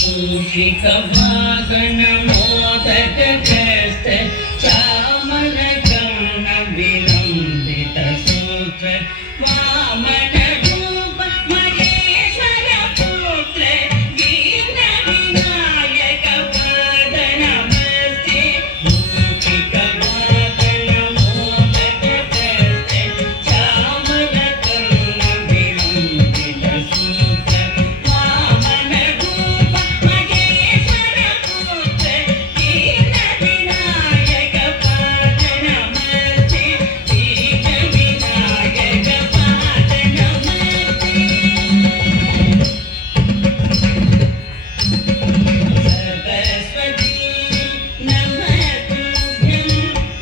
मूषिक wagon modak ग्रस्त चामर कर्ण विलंबित सूत्र वामन रूप महेश्वर पुत्र दीन विनायक पाद नमस्ते मूषिक वागन मोदक ग्रस्त चामर कर्ण विलंबित सूत्र वामन रूप महेश्वर पुत्र दीन विनायक पाद नमस्ते दीन विनायक पाद नमस्ते सरस्वती नमस्तुभ्यं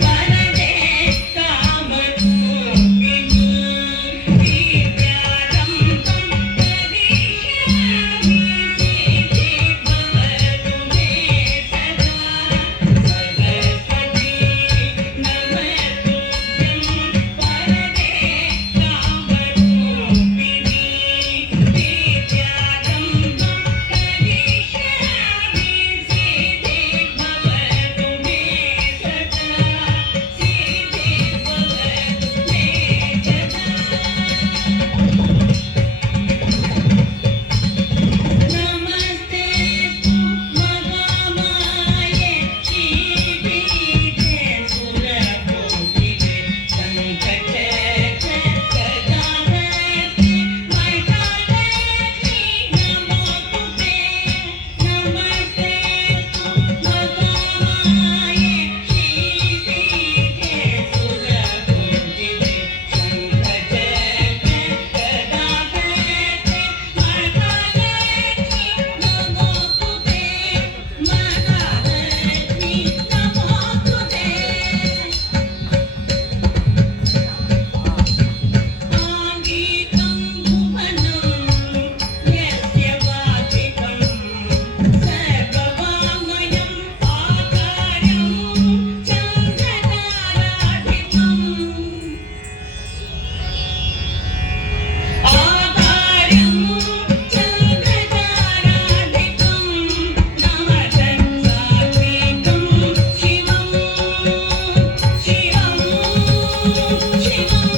वरदे कामरूपिणी विद्यारम्भं करिष्यामि सिद्धिर्भवतु मे सदा सरस्वती नमस्तुभ्यं वरदे कामरूपिणी विद्यारम्भं करिष्यामि सिद्धिर्भवतु मे सदा सिद्धिर्भवतु मे सदा नमस्ते महामाये श्रीपीठे सुरपूजिते शङ्खचक्र गदावते वैतालक्ष्मी नमोस्तुते नमस्ते महामाये श्रीपीठे सुरपूजिते शङ्खचक्र गदावते वैतालक्ष्मी नमोस्तुते महालक्ष्मी नमोस्तुते आङ्गिकं भुवनं यस्य वाचिकं सर्ववाङ्मयं आकारं चन्द्रताराधिपम् आकारं चन्द्रताराधिपं नमतं सात्विकं शिवं शिवं शिवं शिवं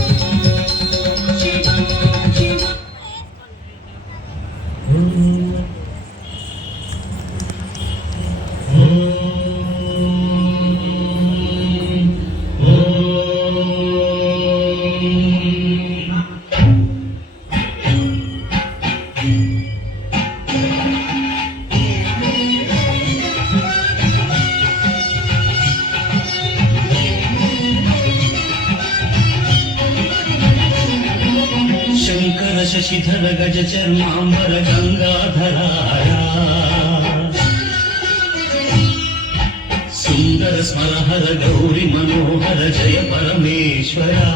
शिवम् शंकर शशिधर गज चर्मांबर गंगाधराया सुंदर स्मरहर गौरी मनोहर जय परमेश्वरा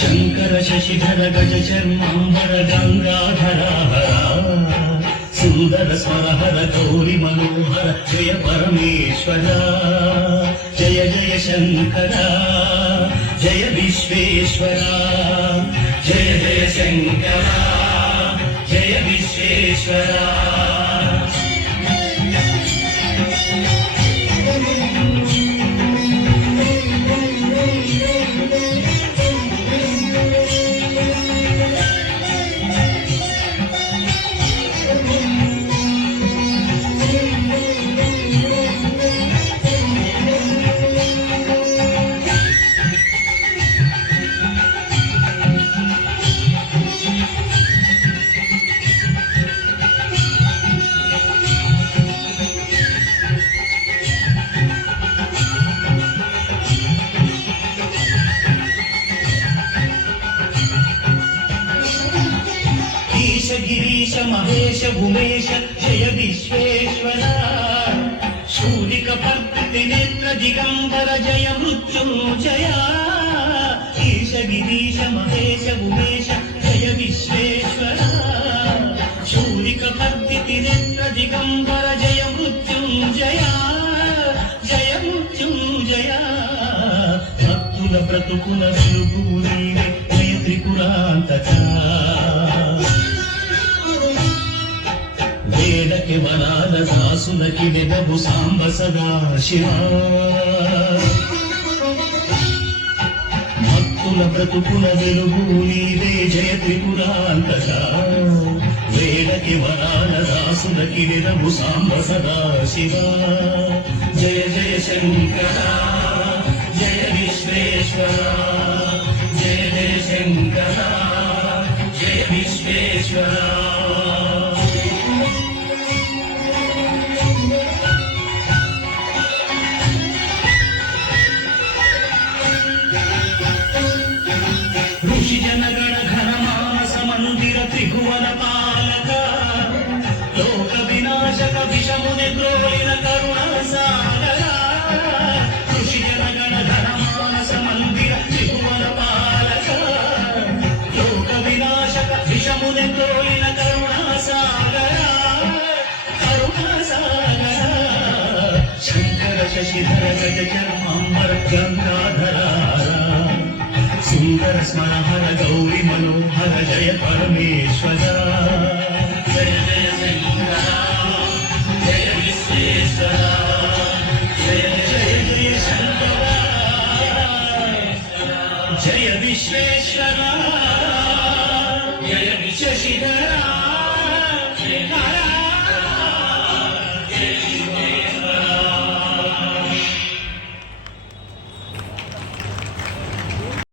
शंकर शशिधर गज चर्मांबर गंगाधरा सुंदर स्मरहर गौरी मनोहर जय परमेश्वरा जय जय शंकरा जय विश्वेश्वरा जय जय शंकरा जय विश्वेश्वरा गिरीश महेश भूमेश जय विश्वेश्वरा शूलिक पर्वति नेत्र दिगंबर जय मृत्युंजया ईश गिरीश महेश भूमेश जय विश्वेश्वरा शूलिक पर्वति नेत्र दिगंबर जय मृत्युंजया जय मृत्युंजया भक्तुल ब्रतुकुल सुगूरी जय त्रिपुरांतका వేడకి వరాల దాసులకి వెదవు సాంబ సదా శివ భక్తుల బ్రతుకుల వెలుగు నీవే జయ త్రిపురాంతక వేడకి వరాల దాసులకి వెదవు సాంబ సదా శివ జయ జయ శంకర జయ విశ్వేశ్వర జయ జయ శంకర జయ విశ్వేశ్వర ఋషి జనగణ ఘన మానస మందిర త్రిభువన పాలక లోక వినాశక విషముని గ్రోలిన కరుణ సాగర ఋషి జనగణ ఘన మానస మందిర త్రిభువన పాలక లోక వినాశక విషముని గ్రోలిన కరుణ సాగర కరుణ సాగర శంకర శశిధర గజ చర్మాంబర గంగాధర సుందర స్మరహర గౌరీ మనోహర జయ పరమేశ్వర